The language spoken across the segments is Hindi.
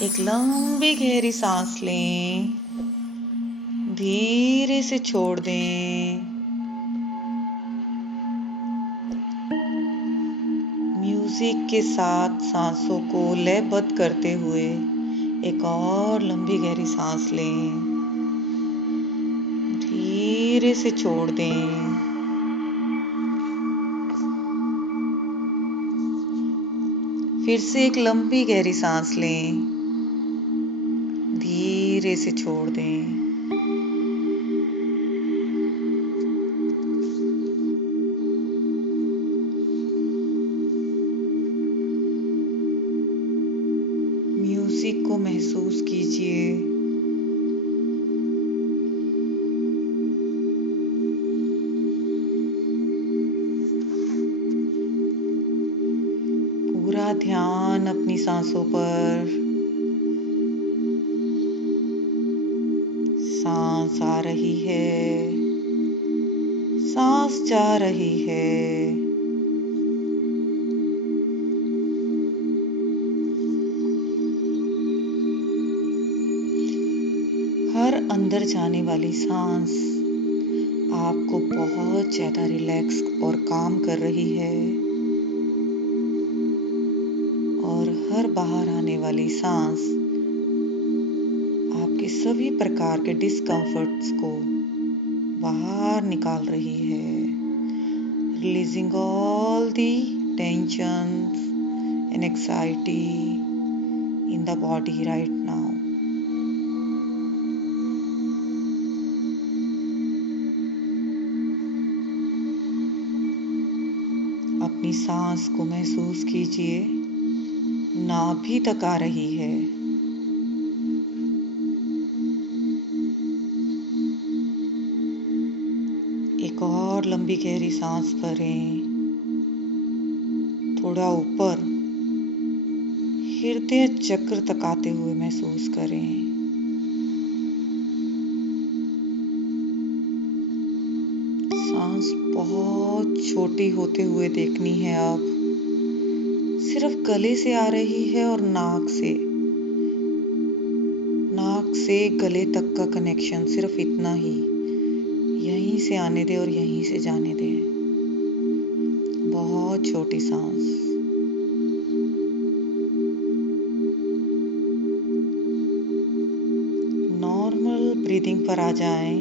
एक लंबी गहरी सांस लें, धीरे से छोड़ दें। म्यूजिक के साथ सांसों को लयबद्ध करते हुए एक और लंबी गहरी सांस लें, धीरे से छोड़ दें। फिर से एक लंबी गहरी सांस लें, धीरे से छोड़ दें। म्यूजिक को महसूस कीजिए। पूरा ध्यान अपनी सांसों पर। सांस आ रही है, सांस जा रही है। हर अंदर जाने वाली सांस आपको बहुत ज्यादा रिलैक्स और काम कर रही है, और हर बाहर आने वाली सांस आपके सभी प्रकार के डिस्कम्फर्ट्स को बाहर निकाल रही है। Releasing all the tensions and anxiety in the body right now. अपनी सांस को महसूस कीजिए, नाभि तक आ रही है। एक और लंबी गहरी सांस भरें। थोड़ा ऊपर हृदय चक्र तक आते हुए महसूस करें। सांस बहुत छोटी होते हुए देखनी है अब। सिर्फ गले से आ रही है और नाक से गले तक का कनेक्शन, सिर्फ इतना ही। यहीं से आने दे और यहीं से जाने दे। बहुत छोटी सांस। नॉर्मल ब्रीदिंग पर आ जाएं।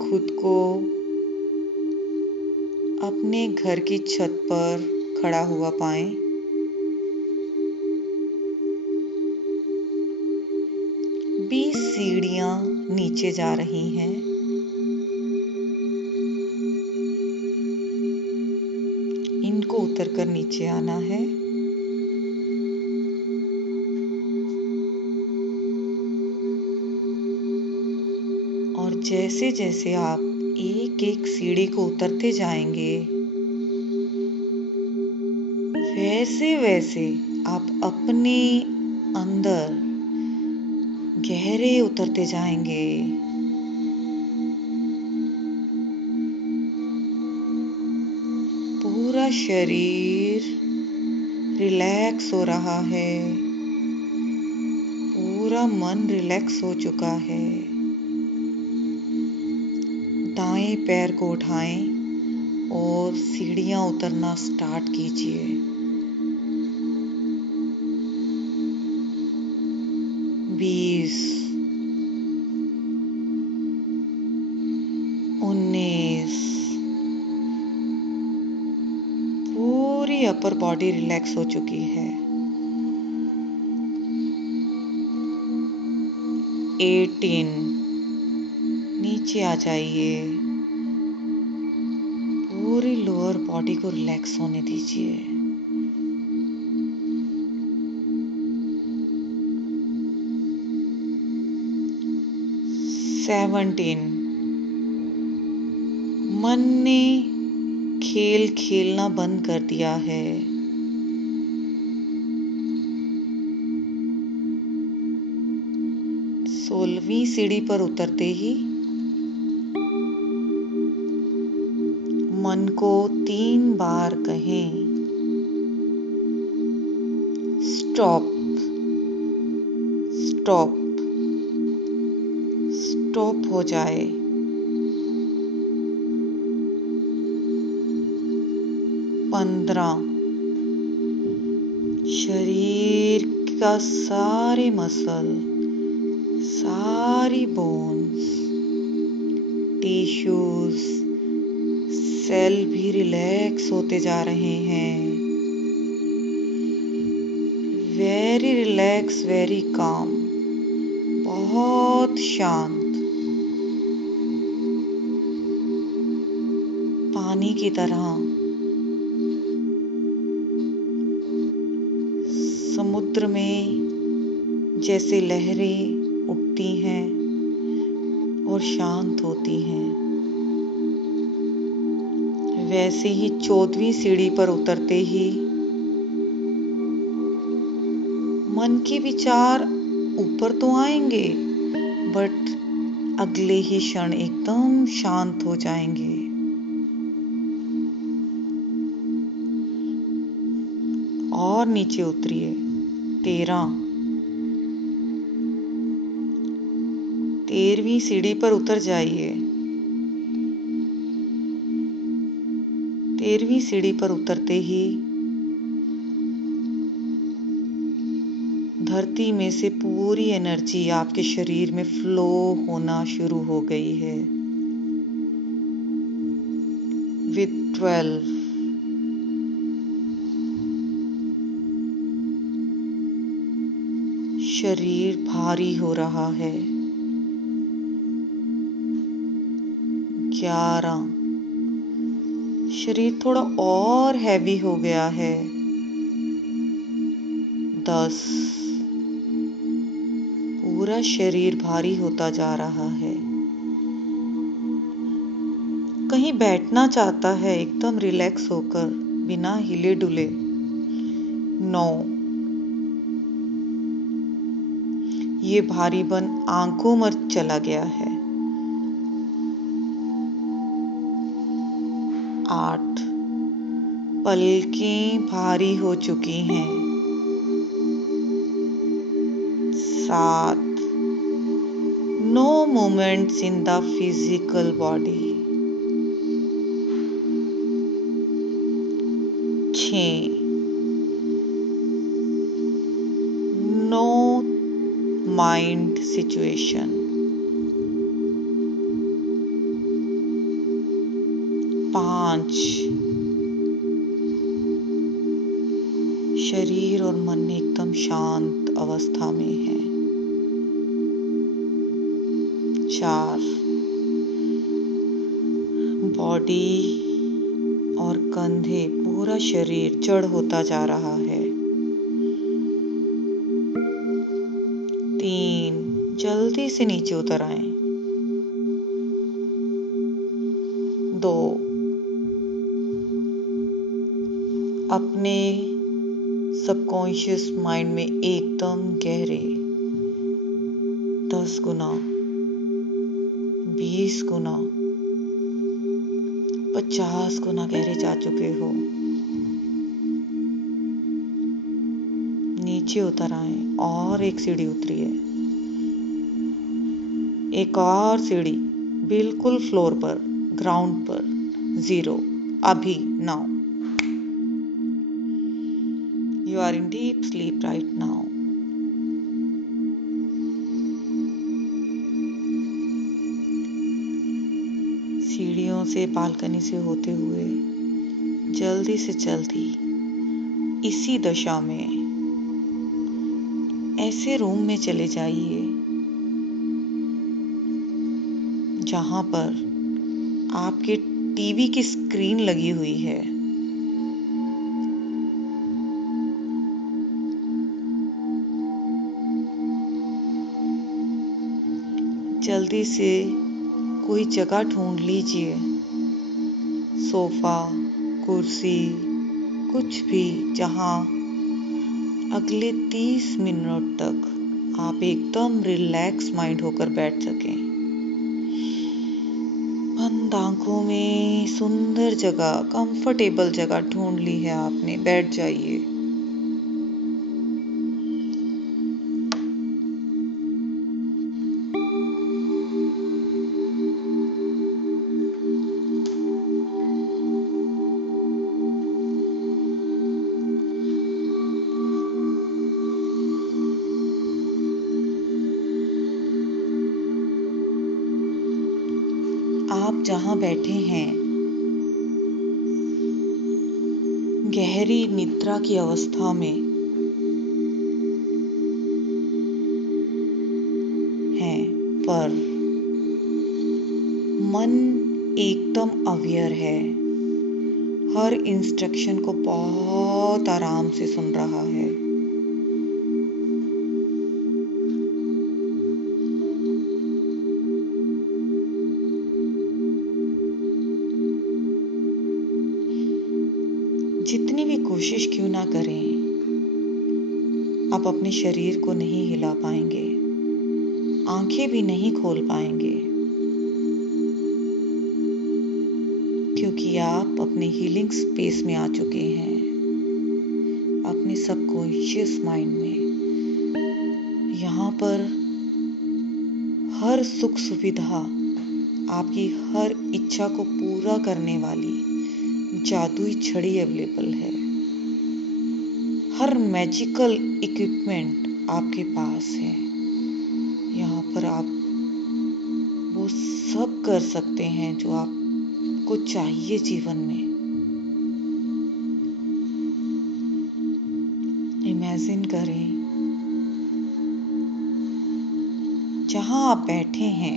खुद को अपने घर की छत पर खड़ा हुआ पाएं। बीस सीढ़ियां नीचे जा रही हैं। इनको उतरकर नीचे आना है। और जैसे जैसे आप एक एक सीढ़ी को उतरते जाएंगे, वैसे वैसे आप अपने अंदर गहरे उतरते जाएंगे। पूरा शरीर रिलैक्स हो रहा है। पूरा मन रिलैक्स हो चुका है। दाएं पैर को उठाएं और सीढ़ियां उतरना स्टार्ट कीजिए। 20, 19। पूरी अपर बॉडी रिलैक्स हो चुकी है। 18। नीचे आ जाइए। पूरी लोअर बॉडी को रिलैक्स होने दीजिए। 17। मन ने खेल खेलना बंद कर दिया है। 16वीं सीढ़ी पर उतरते ही मन को 3 बार कहें, स्टॉप, स्टॉप, स्टॉप हो जाए। 15 शरीर का सारे मसल, सारी बोन्स, टिश्यूज, सेल भी रिलैक्स होते जा रहे हैं। वेरी रिलैक्स, वेरी काम, बहुत शांत, पानी की तरह। समुद्र में जैसे लहरें उठती हैं और शांत होती हैं, वैसे ही 14वीं सीढ़ी पर उतरते ही मन के विचार ऊपर तो आएंगे, बट अगले ही क्षण एकदम शांत हो जाएंगे। और नीचे उतरिए। 13वीं सीढ़ी पर उतर जाइए। 13वीं सीढ़ी पर उतरते ही धरती में से पूरी एनर्जी आपके शरीर में फ्लो होना शुरू हो गई है। विद 12 शरीर भारी हो रहा है। 11 शरीर थोड़ा और हैवी हो गया है। 10 पूरा शरीर भारी होता जा रहा है। कहीं बैठना चाहता है एकदम रिलैक्स होकर, बिना हिले डुले। 9 ये भारीपन आंखों में चला गया है। 8 पलकें भारी हो चुकी हैं। 7 no movements in the physical body. 6 no mind situation. 5 शरीर और मन एकदम शांत अवस्था में है। 4 बॉडी और कंधे, पूरा शरीर जड़ होता जा रहा है। 3 जल्दी से नीचे उतर आए। 2 अपने सबकॉन्शियस माइंड में एकदम गहरे 10 गुना, 20 गुना, 50 गुना गहरे जा चुके हो। नीचे उतर आए और एक सीढ़ी उतरिए। एक और सीढ़ी, बिल्कुल फ्लोर पर, ग्राउंड पर, 0 अभी, now. You are in deep sleep right now. सीढ़ियों से, बालकनी से होते हुए जल्दी से जल्दी इसी दशा में ऐसे रूम में चले जाइए जहां पर आपके टीवी की स्क्रीन लगी हुई है। जल्दी से कोई जगह ढूंढ लीजिए, सोफा, कुर्सी, कुछ भी, जहां अगले 30 मिनट तक आप एकदम रिलैक्स माइंड होकर बैठ सकें। बंद बंद आंखों में सुंदर जगह, कंफर्टेबल जगह ढूंढ ली है आपने। बैठ जाइए। आप जहां बैठे हैं गहरी निद्रा की अवस्था में हैं, पर मन एकदम अवेयर है। हर इंस्ट्रक्शन को बहुत आराम से सुन रहा है। जितनी भी कोशिश क्यों ना करें, आप अपने शरीर को नहीं हिला पाएंगे, आंखें भी नहीं खोल पाएंगे, क्योंकि आप अपने हीलिंग स्पेस में आ चुके हैं, अपने सबकॉन्शियस माइंड में। यहाँ पर हर सुख सुविधा, आपकी हर इच्छा को पूरा करने वाली जादुई छड़ी अवेलेबल है। हर मैजिकल इक्विपमेंट आपके पास है। यहाँ पर आप वो सब कर सकते हैं जो आपको चाहिए जीवन में। इमेजिन करें, जहाँ आप बैठे हैं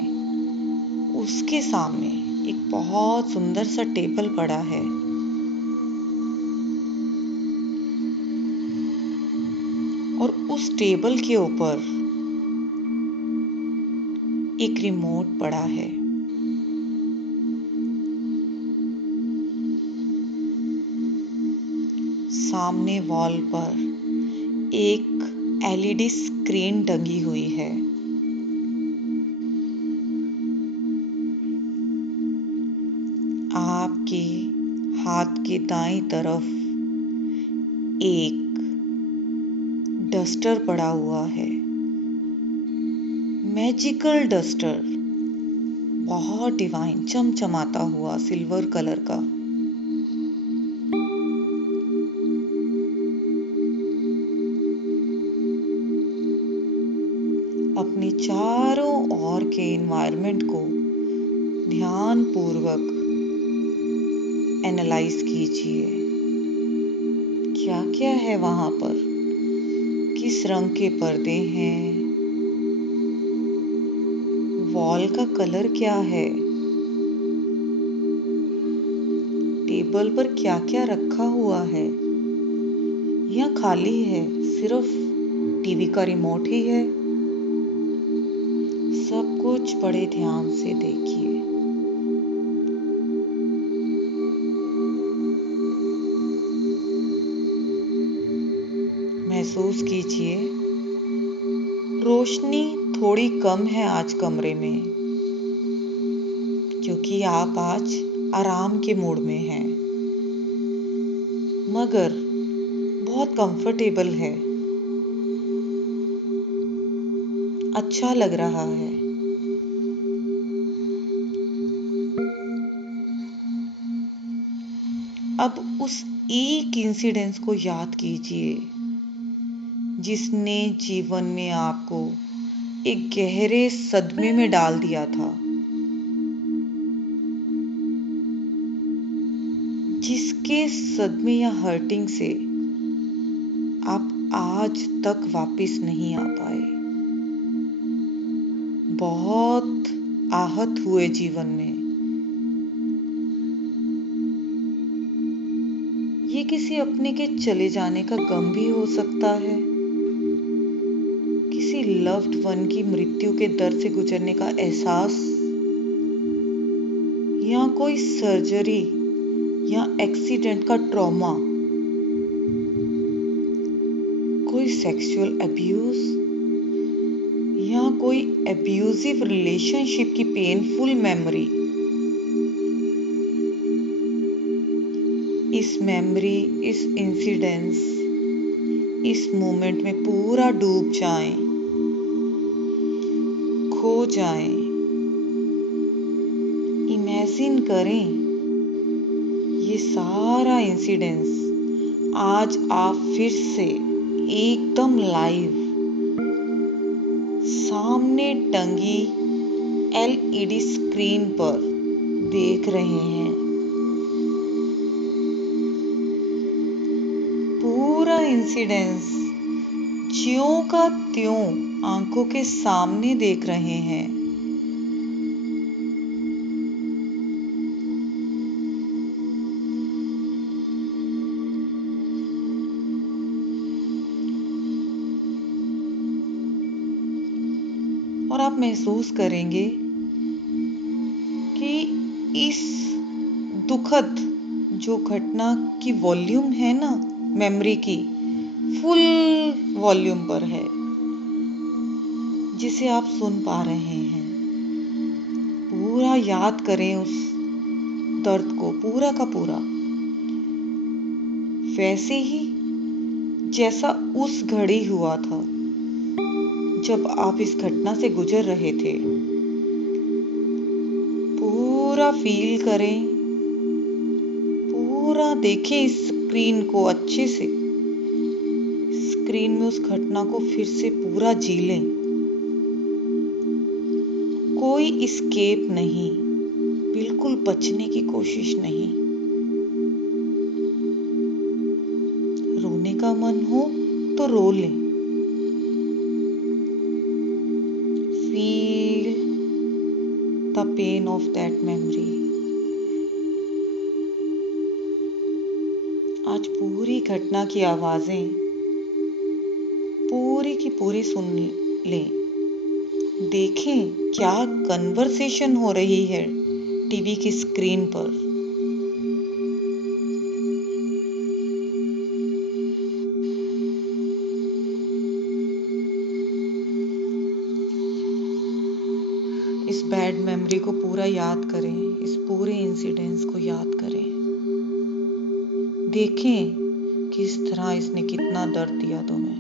उसके सामने एक बहुत सुंदर सा टेबल पड़ा है। और उस टेबल के ऊपर एक रिमोट पड़ा है। सामने वॉल पर एक एलईडी स्क्रीन टंगी हुई है। आपके हाथ के दाईं तरफ एक डस्टर पड़ा हुआ है, मैजिकल डस्टर, बहुत डिवाइन, चमचमाता हुआ सिल्वर कलर का। अपने चारों ओर के एनवायरनमेंट को ध्यान पूर्वक एनालाइज कीजिए। क्या क्या है वहां पर, किस रंग के पर्दे हैं, वॉल का कलर क्या है, टेबल पर क्या क्या रखा हुआ है, या खाली है, सिर्फ टीवी का रिमोट ही है। सब कुछ बड़े ध्यान से देखिए। महसूस कीजिए, रोशनी थोड़ी कम है आज कमरे में, क्योंकि आप आज आराम के मूड में हैं, मगर बहुत कंफर्टेबल है, अच्छा लग रहा है। अब उस एक इंसिडेंस को याद कीजिए जिसने जीवन में आपको एक गहरे सदमे में डाल दिया था, जिसके सदमे या हर्टिंग से आप आज तक वापस नहीं आ पाए, बहुत आहत हुए जीवन में। ये किसी अपने के चले जाने का गम भी हो सकता है, किसी लव्ड वन की मृत्यु के दर्द से गुजरने का एहसास, या कोई सर्जरी या एक्सीडेंट का ट्रॉमा, कोई सेक्सुअल अब्यूज, या कोई एब्यूजिव रिलेशनशिप की पेनफुल मेमोरी। इस मेमोरी, इस इंसिडेंस, इस मोमेंट में पूरा डूब जाएं, खो जाएं। इमेजिन करें ये सारा इंसिडेंस आज आप फिर से एकदम लाइव सामने टंगी एलईडी स्क्रीन पर देख रहे हैं। पूरा इंसिडेंस ज्यों का त्यों आंखों के सामने देख रहे हैं। और आप महसूस करेंगे कि इस दुखद जो घटना की वॉल्यूम है ना, मेमोरी की फुल वॉल्यूम पर है, जिसे आप सुन पा रहे हैं। पूरा याद करें उस दर्द को, पूरा का पूरा, वैसे ही जैसा उस घड़ी हुआ था जब आप इस घटना से गुजर रहे थे। पूरा फील करें, पूरा देखें इस स्क्रीन को अच्छे से। स्क्रीन में उस घटना को फिर से पूरा जी लें। कोई इस्केप नहीं, बिल्कुल बचने की कोशिश नहीं। रोने का मन हो तो रो लें। Feel the pain of that memory. आज पूरी घटना की आवाजें पूरी की पूरी सुन लें। देखें क्या कन्वर्सेशन हो रही है टीवी की स्क्रीन पर। इस बैड मेमोरी को पूरा याद करें, इस पूरे इंसिडेंस को याद करें। देखें किस तरह इसने कितना दर्द दिया तुम्हें।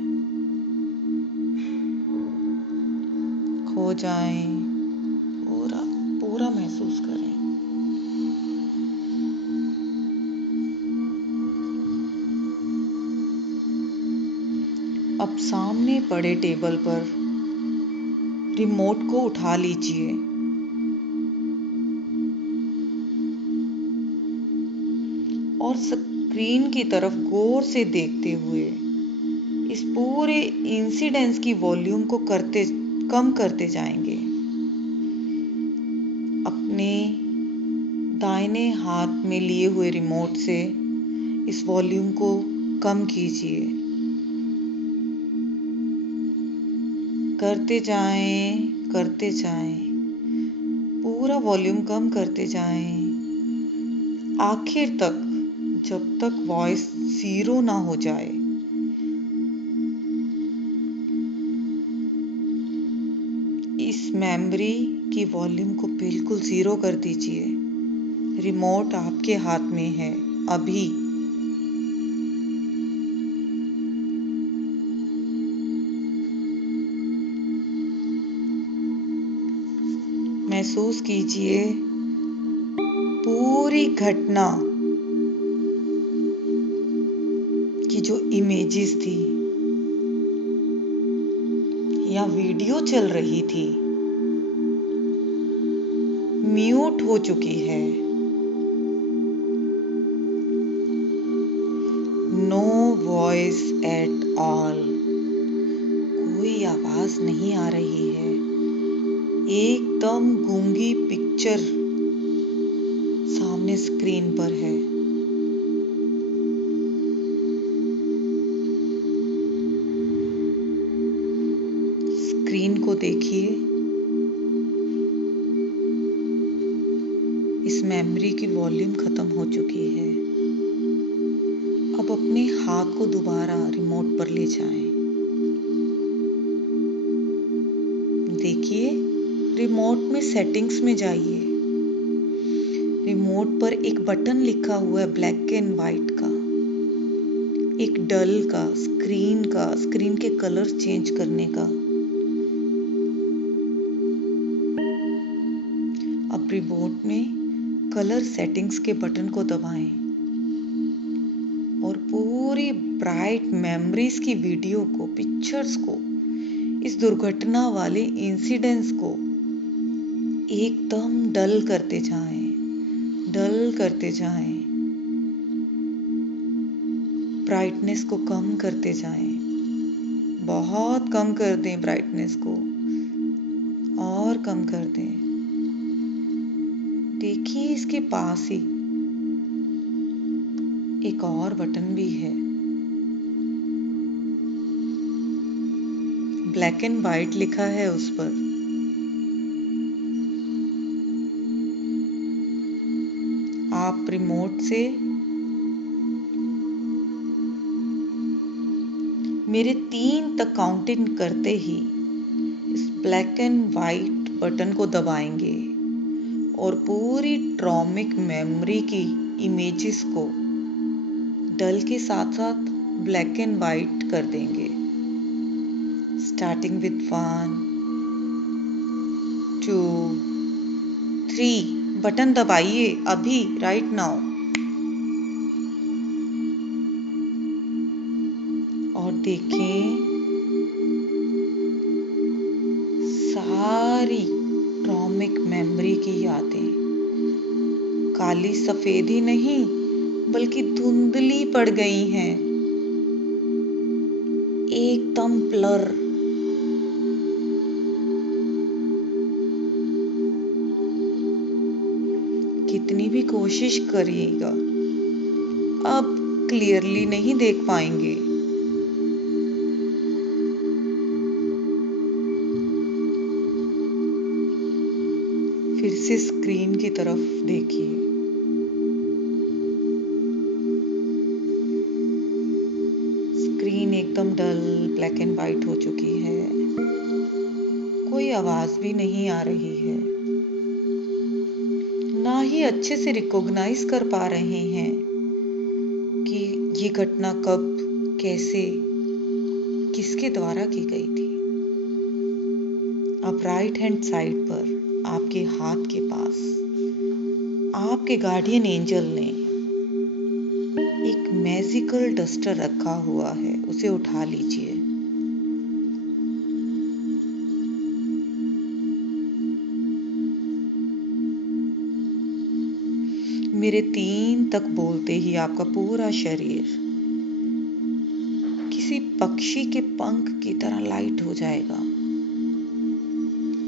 खो जाएं, पूरा पूरा महसूस करें। अब सामने पड़े टेबल पर रिमोट को उठा लीजिए और स्क्रीन की तरफ गौर से देखते हुए इस पूरे इंसिडेंस की वॉल्यूम को कम करते जाएंगे। अपने दाहिने हाथ में लिए हुए रिमोट से इस वॉल्यूम को कम कीजिए। करते जाएं, पूरा वॉल्यूम कम करते जाएं, आखिर तक, जब तक वॉइस 0 ना हो जाए। इस मेमोरी की वॉल्यूम को बिल्कुल 0 कर दीजिए। रिमोट आपके हाथ में है अभी। महसूस कीजिए पूरी घटना की जो इमेजेस थी या वीडियो चल रही थी, म्यूट हो चुकी है। नो वॉइस एट ऑल, कोई आवाज नहीं आ रही है। एकदम गूंगी पिक्चर सामने स्क्रीन पर है। स्क्रीन को देखिए। इस मेमोरी की वॉल्यूम खत्म हो चुकी है। अब अपने हाथ को दोबारा रिमोट पर ले जाएं। देखिए रिमोट में सेटिंग्स में जाइए। रिमोट पर एक बटन लिखा हुआ है ब्लैक एंड वाइट का, एक डल का, स्क्रीन के कलर चेंज करने का। अब रिमोट में कलर सेटिंग्स के बटन को दबाएं और पूरी ब्राइट मेमोरीज की वीडियो को, पिक्चर्स को, इस दुर्घटना वाले इंसिडेंट्स को एकदम डल करते जाएं, ब्राइटनेस को कम करते जाएं, बहुत कम कर दें ब्राइटनेस को, और कम कर दें। देखिए इसके पास ही एक और बटन भी है, ब्लैक एंड वाइट लिखा है उस पर। आप रिमोट से मेरे 3 तक काउंटिंग करते ही इस ब्लैक एंड वाइट बटन को दबाएंगे और पूरी ट्रॉमिक मेमोरी की इमेजेस को डल के साथ साथ ब्लैक एंड वाइट कर देंगे। Starting with 1, 2, 3। बटन दबाइए अभी, राइट नाउ। और देखें सारी ट्रॉमिक मेमोरी की यादें काली सफेद ही नहीं बल्कि धुंधली पड़ गई हैं, एकदम ब्लर। कितनी भी कोशिश करिएगा अब क्लियरली नहीं देख पाएंगे। फिर से स्क्रीन की तरफ देखिए। स्क्रीन एकदम डल ब्लैक एंड वाइट हो चुकी है, कोई आवाज भी नहीं आ रही है, ना ही अच्छे से रिकॉग्नाइज कर पा रहे हैं कि ये घटना कब, कैसे, किसके द्वारा की गई थी। अब राइट हैंड साइड पर आपके हाथ के पास आपके गार्डियन एंजल ने एक मैजिकल डस्टर रखा हुआ है, उसे उठा लीजिए। मेरे 3 तक बोलते ही आपका पूरा शरीर किसी पक्षी के पंख की तरह लाइट हो जाएगा,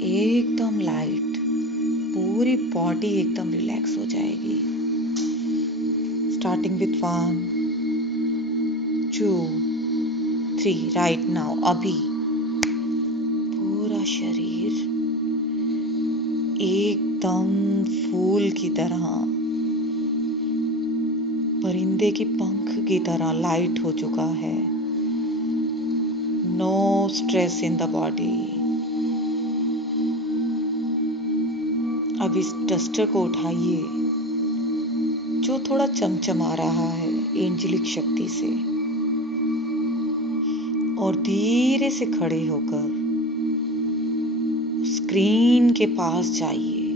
एकदम लाइट। पूरी बॉडी एकदम रिलैक्स हो जाएगी। स्टार्टिंग विथ 1, 2, 3, राइट नाउ, अभी। पूरा शरीर एकदम फूल की तरह, परिंदे के पंख की तरह लाइट हो चुका है। No stress in the body. अब इस डस्टर को उठाइए जो थोड़ा चमचमा रहा है एंजेलिक शक्ति से, और धीरे से खड़े होकर स्क्रीन के पास जाइए।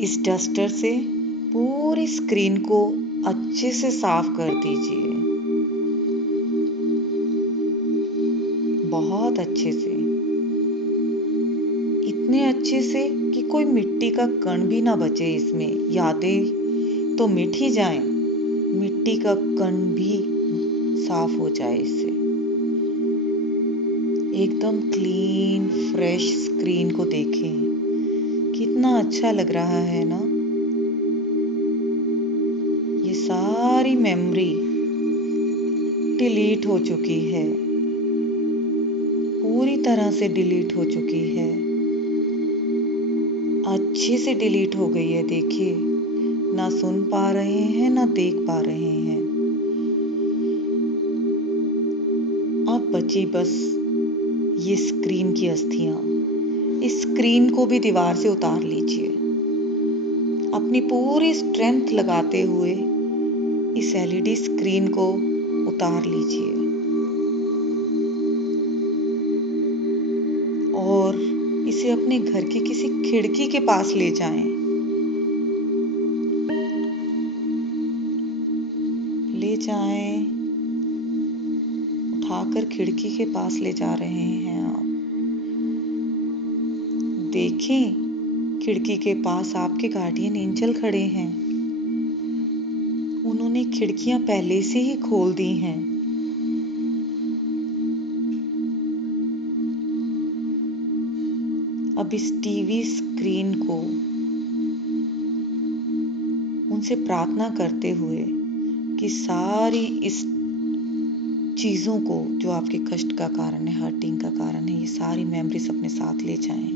इस डस्टर से पूरी स्क्रीन को अच्छे से साफ कर दीजिए, बहुत अच्छे से, इतने अच्छे से कि कोई मिट्टी का कण भी ना बचे इसमें। यादें तो मिट ही जाएं, मिट्टी का कण भी साफ हो जाए इससे। एकदम क्लीन फ्रेश स्क्रीन को देखें, कितना अच्छा लग रहा है ना। ये सारी मेमोरी डिलीट हो चुकी है, पूरी तरह से डिलीट हो चुकी है, अच्छे से डिलीट हो गई है। देखिए, ना सुन पा रहे हैं ना देख पा रहे हैं। अब बची बस ये स्क्रीन की अस्थियां। इस स्क्रीन को भी दीवार से उतार लीजिए। अपनी पूरी स्ट्रेंथ लगाते हुए इस एलईडी स्क्रीन को उतार लीजिए और इसे अपने घर की किसी खिड़की के पास ले जाएं। ले जाएं, उठाकर खिड़की के पास ले जा रहे हैं आप। देखें, खिड़की के पास आपके गार्डियन एंजल खड़े हैं। उन्होंने खिड़कियां पहले से ही खोल दी हैं। अब इस टीवी स्क्रीन को उनसे प्रार्थना करते हुए कि सारी इस चीजों को जो आपके कष्ट का कारण है, हर्टिंग का कारण है, ये सारी मेमोरीज अपने साथ ले जाएं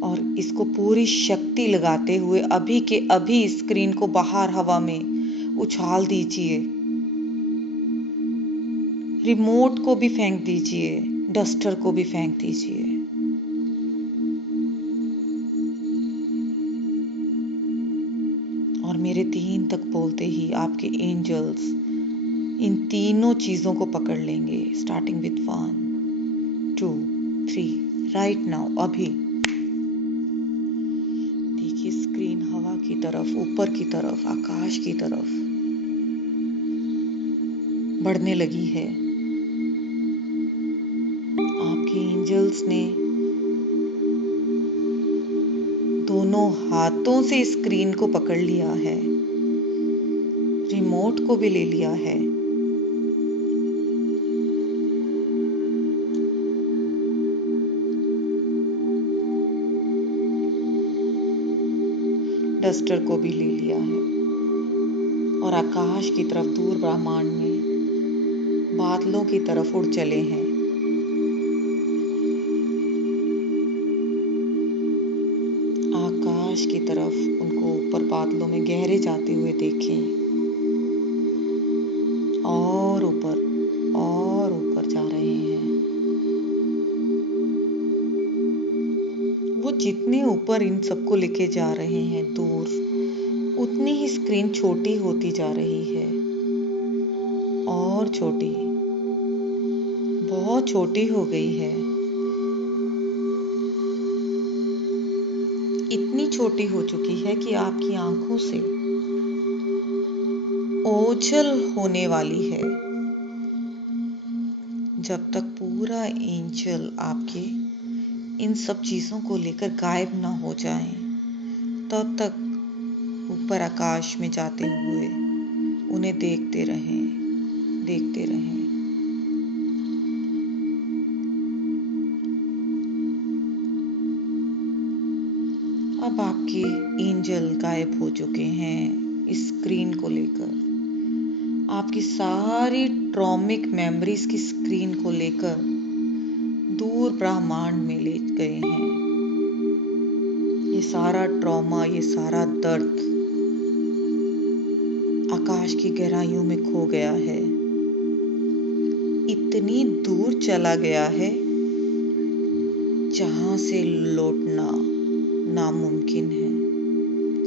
और इसको पूरी शक्ति लगाते हुए अभी के अभी स्क्रीन को बाहर हवा में उछाल दीजिए। रिमोट को भी फेंक दीजिए, डस्टर को भी फेंक दीजिए। और मेरे 3 तक बोलते ही आपके एंजल्स इन तीनों चीजों को पकड़ लेंगे, स्टार्टिंग विद 1 2 3 राइट नाउ। अभी देखिए, स्क्रीन हवा की तरफ, ऊपर की तरफ, आकाश की तरफ बढ़ने लगी है। आपके एंजल्स ने दोनों हाथों से स्क्रीन को पकड़ लिया है, रिमोट को भी ले लिया है। डस्टर को भी ले लिया है और आकाश की तरफ, दूर ब्रह्मांड में बादलों की तरफ उड़ चले हैं। आकाश की तरफ, उनको ऊपर बादलों में गहरे जाते हुए देखें और ऊपर जा रहे हैं। वो जितने ऊपर इन सबको लेके जा रहे हैं दूर, उतनी ही स्क्रीन छोटी होती जा रही है और छोटी, बहुत छोटी हो गई है। इतनी छोटी हो चुकी है कि आपकी आंखों से ओझल होने वाली है। जब तक पूरा एंजल आपके इन सब चीजों को लेकर गायब ना हो जाए, तब तक ऊपर आकाश में जाते हुए उन्हें देखते रहें। अब आपके एंजल गायब हो चुके हैं इस स्क्रीन को लेकर। आपकी सारी ट्रॉमिक मेमोरीज की स्क्रीन को लेकर दूर ब्रह्मांड में ले गए हैं। ये सारा ट्रॉमा, ये सारा दर्द आकाश की गहराइयों में खो गया है, इतनी दूर चला गया है जहां से लौटना नामुमकिन है,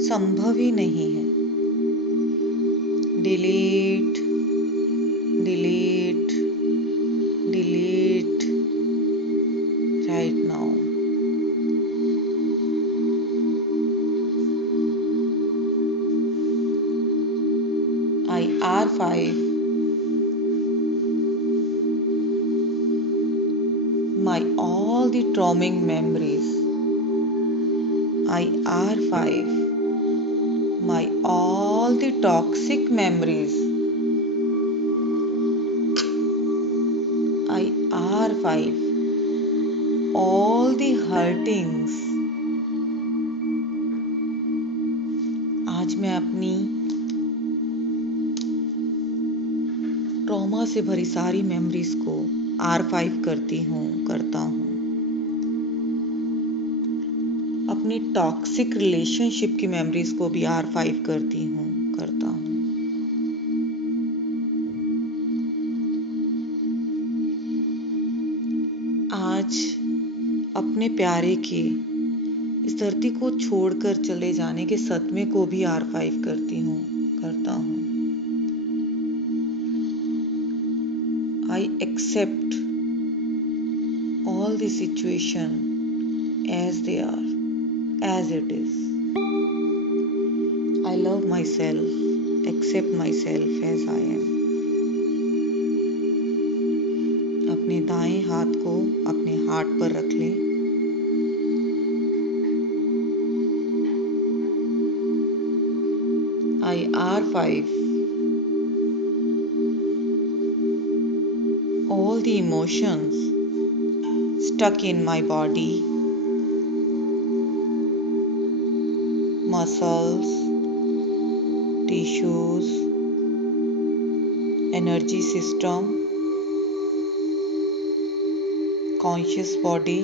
संभव ही नहीं है। Delete delete delete right now. IR5 my all the traumatic memories. IR5 my all the toxic memories. IR5 all the hurtings. आज मैं अपनी ट्रॉमा से भरी सारी मेमोरीज को R5 करता हूँ। अपनी टॉक्सिक रिलेशनशिप की मेमोरीज को भी R5 करता हूँ। आज अपने प्यारे के इस धरती को छोड़कर चले जाने के सदमे को भी R5 करता हूँ। I accept all the situation as they are, as it is. I love myself, accept myself as I am. अपने दाएं हाथ को अपने हार्ट पर रख लें। I R5 all the emotions stuck in my body, muscles, tissues, energy system, conscious body,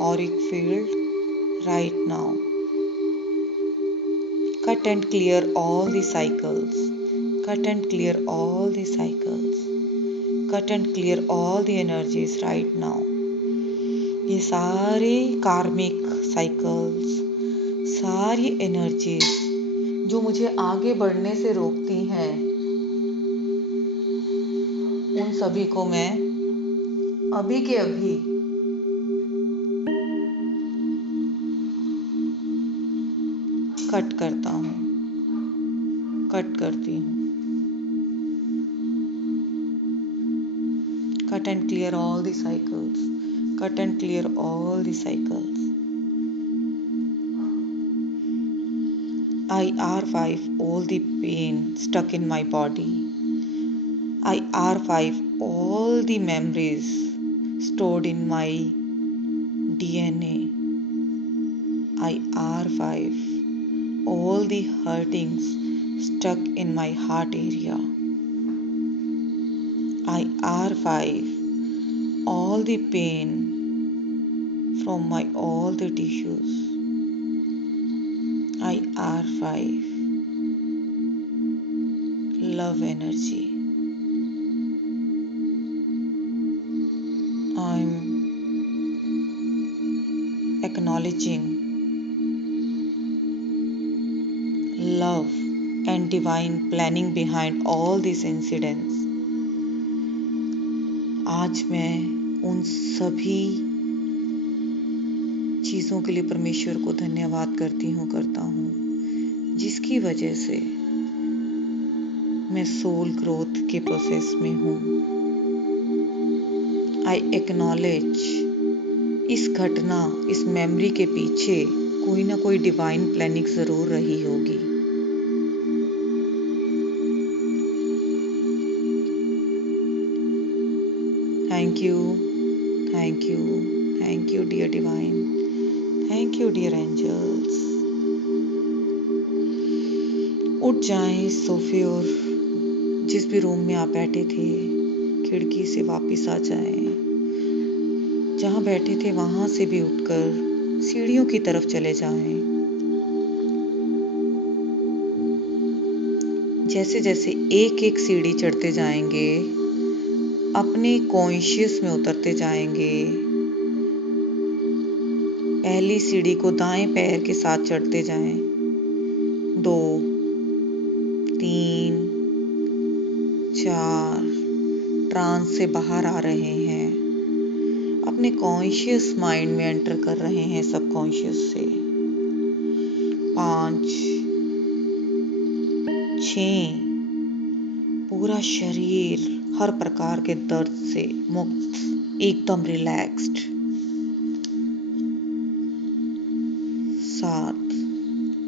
auric field right now. Cut and clear all the cycles. Cut and clear all the cycles. Cut and clear all the energies right now. ये सारे कार्मिक साइकिल्स, सारी एनर्जीज जो मुझे आगे बढ़ने से रोकती हैं, उन सभी को मैं अभी के अभी कट करता हूँ, कट करती हूँ। Cut and clear all the cycles. Cut and clear all the cycles. I R5 all the pain stuck in my body. I R5 all the memories stored in my DNA. I R5 all the hurtings stuck in my heart area. I R5 all the pain from my all the tissues. I R5 love energy. I'm acknowledging love and divine planning behind all these incidents. आज मैं उन सभी चीज़ों के लिए परमेश्वर को धन्यवाद करता हूँ जिसकी वजह से मैं सोल ग्रोथ के प्रोसेस में हूँ। आई एक्नॉलेज इस घटना, इस मेमोरी के पीछे कोई ना कोई डिवाइन प्लानिंग ज़रूर रही होगी। Thank you, thank you, thank you dear divine, thank you dear angels. उठ जाएं सोफे और जिस भी रूम में आप बैठे थे खिड़की से वापस आ जाएं। जहाँ बैठे थे वहाँ से भी उठकर सीढ़ियों की तरफ चले जाएं। जैसे जैसे एक एक सीढ़ी चढ़ते जाएंगे अपने कॉन्शियस में उतरते जाएंगे। पहली सीढ़ी को दाएं पैर के साथ चढ़ते जाएं। 2, 3, 4 ट्रांस से बाहर आ रहे हैं, अपने कॉन्शियस माइंड में एंटर कर रहे हैं सबकॉन्शियस से। 5, 6 पूरा शरीर हर प्रकार के दर्द से मुक्त, एकदम रिलैक्स्ड। 7,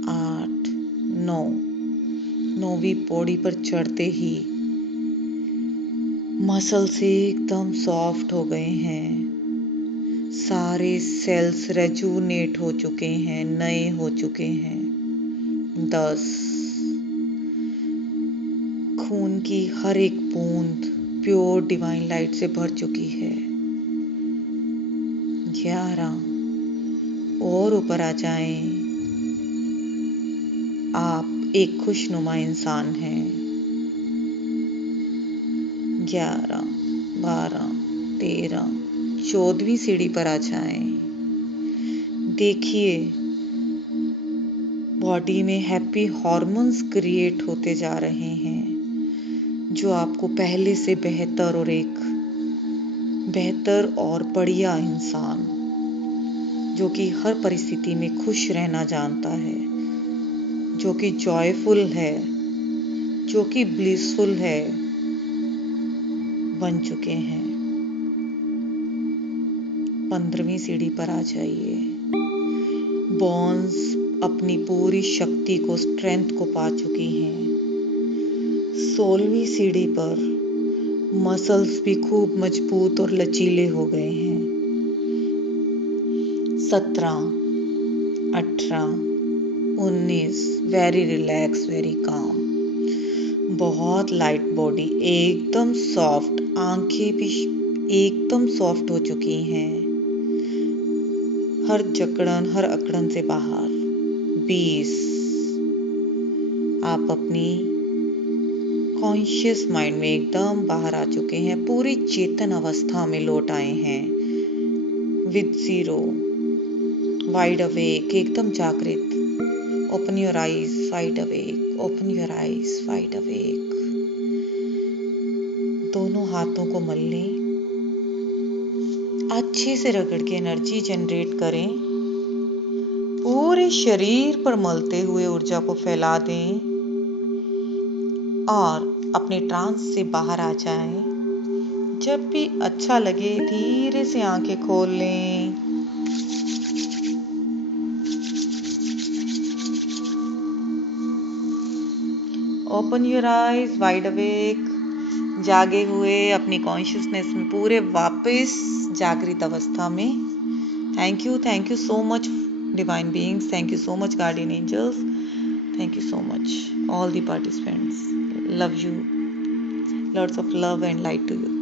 8, 9 9वीं पौड़ी पर चढ़ते ही मसल से एकदम सॉफ्ट हो गए हैं। सारे सेल्स रेजुनेट हो चुके हैं, नए हो चुके हैं। 10 खून की हर एक बूंद प्योर डिवाइन लाइट से भर चुकी है। 11 और ऊपर आ जाएं। आप एक खुशनुमा इंसान हैं। 11, 12, 13, 14वीं सीढ़ी पर आ जाएं। देखिए बॉडी में हैप्पी हॉर्मोन्स क्रिएट होते जा रहे हैं जो आपको पहले से बेहतर और बढ़िया इंसान जो कि हर परिस्थिति में खुश रहना जानता है, जो कि जॉयफुल है, जो कि ब्लिसफुल है, बन चुके हैं। 15वीं सीढ़ी पर आ जाइए। बोन्स अपनी पूरी शक्ति को, स्ट्रेंथ को पा चुकी हैं। 16वीं सीढ़ी पर मसल्स भी खूब मजबूत और लचीले हो गए हैं। 17, 18, 19, वेरी रिलैक्स, वेरी काम, बहुत लाइट बॉडी, एकदम सॉफ्ट, आंखें भी एकदम सॉफ्ट हो चुकी हैं, हर जकड़न हर अकड़न से बाहर। 20, आप अपनी कॉन्शियस माइंड में एकदम बाहर आ चुके हैं, पूरी चेतन अवस्था में लौट आए हैं। विद 0, वाइड अवेक, एकदम जागृत। Open your eyes, wide awake, open your eyes, wide awake. दोनों हाथों को मल लें, अच्छे से रगड़ के एनर्जी जनरेट करें, पूरे शरीर पर मलते हुए ऊर्जा को फैला दें और अपने ट्रांस से बाहर आ जाएं। जब भी अच्छा लगे धीरे से आंखें खोल लें। Open your eyes, wide awake, जागे हुए अपनी कॉन्शियसनेस में पूरे वापस जागृत अवस्था में। Thank you so much divine beings, thank you so much guardian angels, thank you so much all the participants, love you, lots of love and light to you.